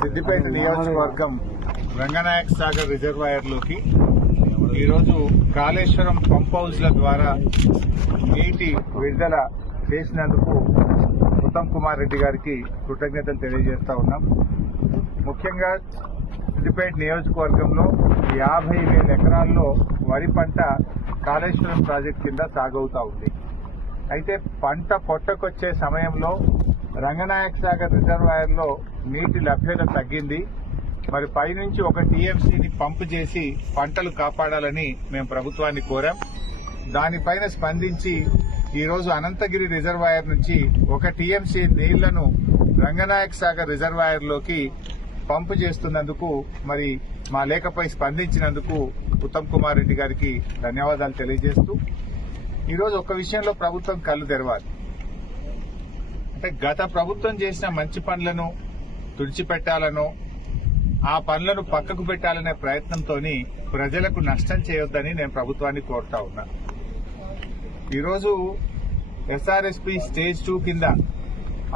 సిద్దిపేట నియోజకవర్గం రంగనాయక సాగర్ రిజర్వాయర్లోకి ఈరోజు కాళేశ్వరం పంప్ హౌస్ల ద్వారా నీటి విడుదల చేసినందుకు ఉత్తమ్ కుమార్ రెడ్డి గారికి కృతజ్ఞతలు తెలియజేస్తా ఉన్నాం. ముఖ్యంగా సిద్దిపేట నియోజకవర్గంలో 50,000 ఎకరాల్లో వరి పంట కాళేశ్వరం ప్రాజెక్టు కింద సాగవుతా ఉంది. అయితే పంట పొట్టకొచ్చే సమయంలో రంగనాయక సాగర్ రిజర్వాయర్లో నీటి లభ్యత తగ్గింది. మరి పైనుంచి 1 టీఎంసీని పంపు చేసి పంటలు కాపాడాలని మేము ప్రభుత్వాన్ని కోరాం. దానిపైన స్పందించి ఈరోజు అనంతగిరి రిజర్వాయర్ నుంచి 1 టీఎంసీ నీళ్లను రంగనాయక సాగర్ రిజర్వాయర్లోకి పంపు చేస్తున్నందుకు మరి మా లేఖపై స్పందించినందుకు ఉత్తమ్ కుమార్ రెడ్డి గారికి ధన్యవాదాలు తెలియజేస్తూ ఈరోజు ఒక విషయంలో ప్రభుత్వం కళ్ళు తెరవాలి. అంటే గత ప్రభుత్వం చేసిన మంచి పనులను తుడిచిపెట్టాలనో ఆ పనులను పక్కకు పెట్టాలనే ప్రయత్నంతో ప్రజలకు నష్టం చేయొద్దని నేను ప్రభుత్వాన్ని కోరుతా ఉన్నా. ఈరోజు ఎస్ఆర్ఎస్పీ స్టేజ్ 2 కింద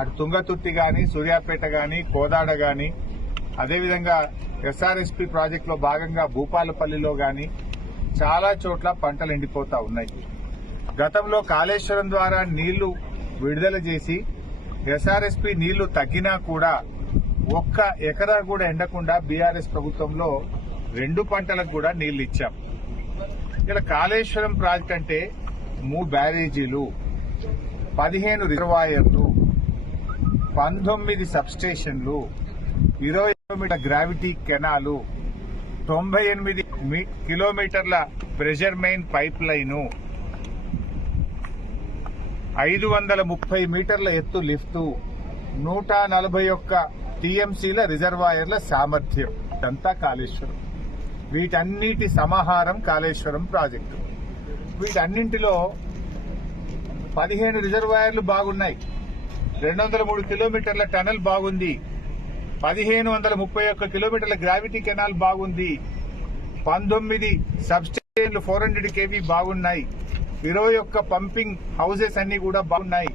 అటు తుంగతుర్తి గాని, సూర్యాపేట గాని, కోదాడ గాని, అదేవిధంగా ఎస్ఆర్ఎస్పీ ప్రాజెక్టులో భాగంగా భూపాలపల్లిలో గాని చాలా చోట్ల పంటలు ఎండిపోతా ఉన్నాయి. గతంలో కాళేశ్వరం ద్వారా నీళ్లు విడుదల చేసి ఎస్ఆర్ఎస్పీ నీళ్లు తగ్గినా కూడా 1 ఎకరా కూడా ఎండకుండా బీఆర్ఎస్ ప్రభుత్వంలో 2 పంటలకు కూడా నీళ్లు ఇచ్చాం. ఇలా కాళేశ్వరం ప్రాజెక్ట్ అంటే 3 బ్యారేజీలు, 15 రిజర్వాయర్లు, 19 సబ్స్టేషన్లు, 20 కిలోమీటర్ల గ్రావిటీ కెనాలు, 98 కిలోమీటర్ల ప్రెషర్ మెయిన్ పైప్ లైను, 530 మీటర్ల ఎత్తు లిఫ్టు, 141 టీఎంసీల రిజర్వాయర్ల సామర్థ్యం. ఇదంతా కాళేశ్వరం. వీటన్నిటి సమాహారం కాళేశ్వరం ప్రాజెక్టు. వీటన్నింటిలో 15 రిజర్వాయర్లు బాగున్నాయి, 203 కిలోమీటర్ల టనల్ బాగుంది, 1531 కిలోమీటర్ల గ్రావిటీ కెనాల్ బాగుంది, 19 సబ్స్టేషన్లు 400 kV బాగున్నాయి, 21 పంపింగ్ హౌసెస్ అన్ని కూడా బాగున్నాయి,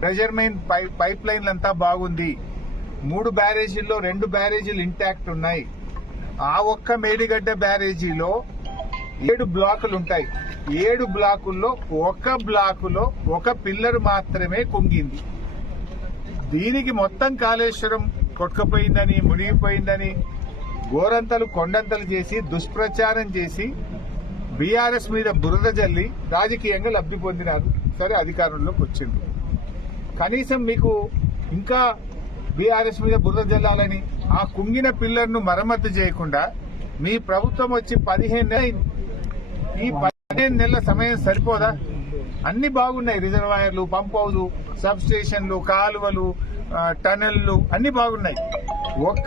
ప్రెషర్ మెయిన్ పైప్ లైన్లంతా బాగుంది, 3 బ్యారేజీల్లో 2 బ్యారేజీలు ఇంటాక్ట్ ఉన్నాయి. ఆ ఒక్క మేడిగడ్డ బ్యారేజీలో 7 బ్లాకులు ఉంటాయి. 7 బ్లాకుల్లో 1 బ్లాకులో 1 పిల్లర్ మాత్రమే కుంగింది. దీనికి మొత్తం కాళేశ్వరం కొట్టుకుపోయిందని, మునిగిపోయిందని గోరంతలు కొండంతలు చేసి దుష్ప్రచారం చేసి బీఆర్ఎస్ మీద బురద జల్లి రాజకీయంగా లబ్ధి పొందినారు. సరే, అధికారంలోకి వచ్చింది. కనీసం మీకు ఇంకా బీఆర్ఎస్ మీద బురద జల్లాలని ఆ కుంగిన పిల్లర్ను మరమ్మతు చేయకుండా మీ ప్రభుత్వం వచ్చి 15 నెలలు. ఈ 15 నెలల సమయం సరిపోదా? అన్ని బాగున్నాయి. రిజర్వాయర్లు, పంప్ హౌస్, సబ్ స్టేషన్లు, కాలువలు, టనెళ్లు అన్ని బాగున్నాయి. ఒక్క